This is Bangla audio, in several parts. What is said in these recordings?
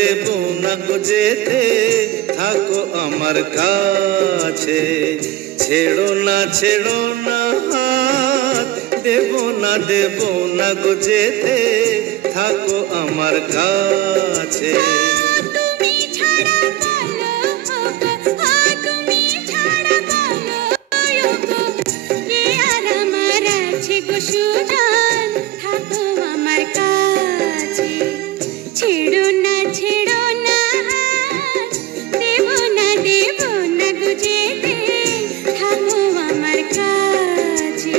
দেব না গো যেতে, থাকো আমার কাছে। ছেড়ো না হাত, দেব না গো যেতে, থাকো আমার কাছে। তুমি ছাড়া বলো তুমি ছাড়া বলো কে আর আমার আছে গো সুজান, থাকো আমার কাছে। ছেড়ো না দেব না গো যেতে, থাকো আমার কাছে।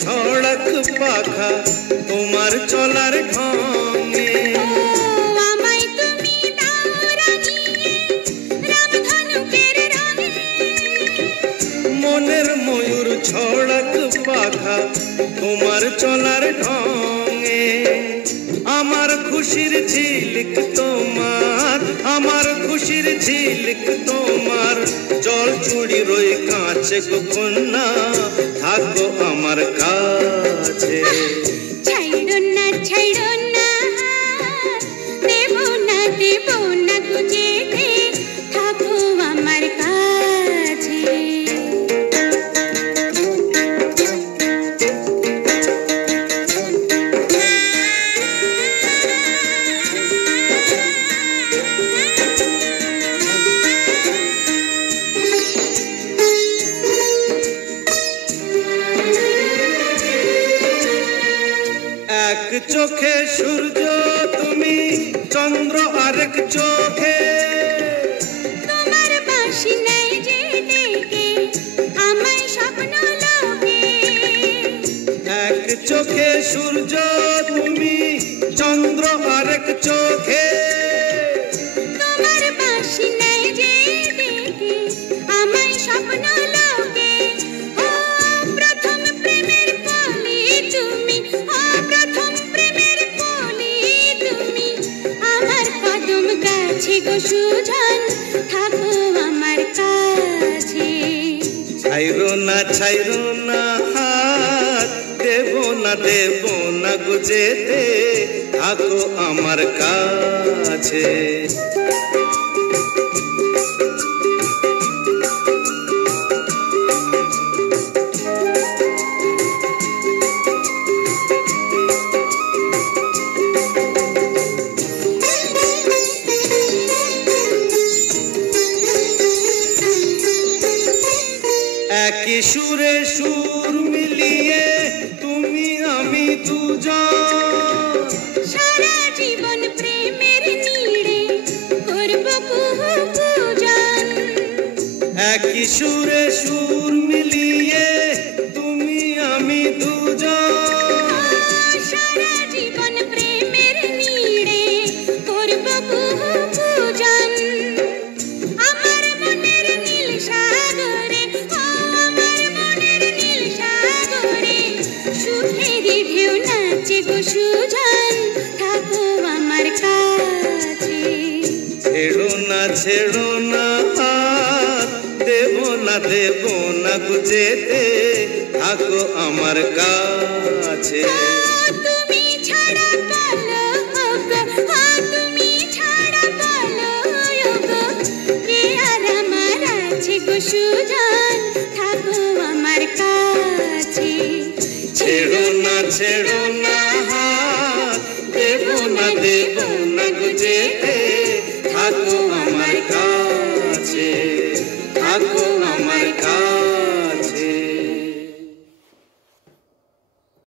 ছড়াক পাখা তোমার চলার ঢঙে, আমায় তুমি দাও রাঙিয়ে রামধনুকের রঙে। মনের ময়ূর ছড়াক পাখা তোমার চলার ঢঙে। আমার খুশির ঝিলিক তোমার, আমার খুশির ঝিলিক তোমার, জল চুড়ি রই কাঁচে গো কন্যা, থাকো আমার কাছে। ছাইড়ো না দেব না গো যেতে, থাকো আমার কাছে। এক চোখে সূর্য তুমি, চন্দ্র আরেক চোখে, তোমার বাঁশি নাই যে ডেকে আমায় স্বপ্ন লোকে। এক চোখে সূর্য তুমি, চন্দ্র আরেক চোখে, তোমার বাঁশি নাই যে ডেকে আমায় স্বপ্ন লোকে। ও প্রথম প্রেমের কলি তুমি, ও প্রথম প্রেমের কলি তুমি, আমার কদম গাছে গো সুজান, থাকো আমার কাছে। ছাইরো না হাত, দেব না গো যেতে, থাকো আমার কাছে। একই সুরে সুর মিলিয়ে তুমি আমি দুজন, সারা জীবন প্রেমের নীড়ে করব পূজন। একই সুরে সুর মিলিয়ে তুমি আমি দুজন, সারা জীবন প্রেমের নীড়ে করব পূজন। আমার মনের নীল সাগরে, আমার মনের নীল সাগরে, সুখেরই ঢেউ নাচে গো সুজান, থাকো আমার কাছে। ছেড়ো না হাত, দেব না গো যেতে, থাকো আমার কাছে। তুমি ছাড়া বলো তুমি ছাড়া বলো কে আর আমার আছে গো সুজান, থাকো আমার কাছে। ছেড়ো না হাত, দেব না গো যেতে, থাকো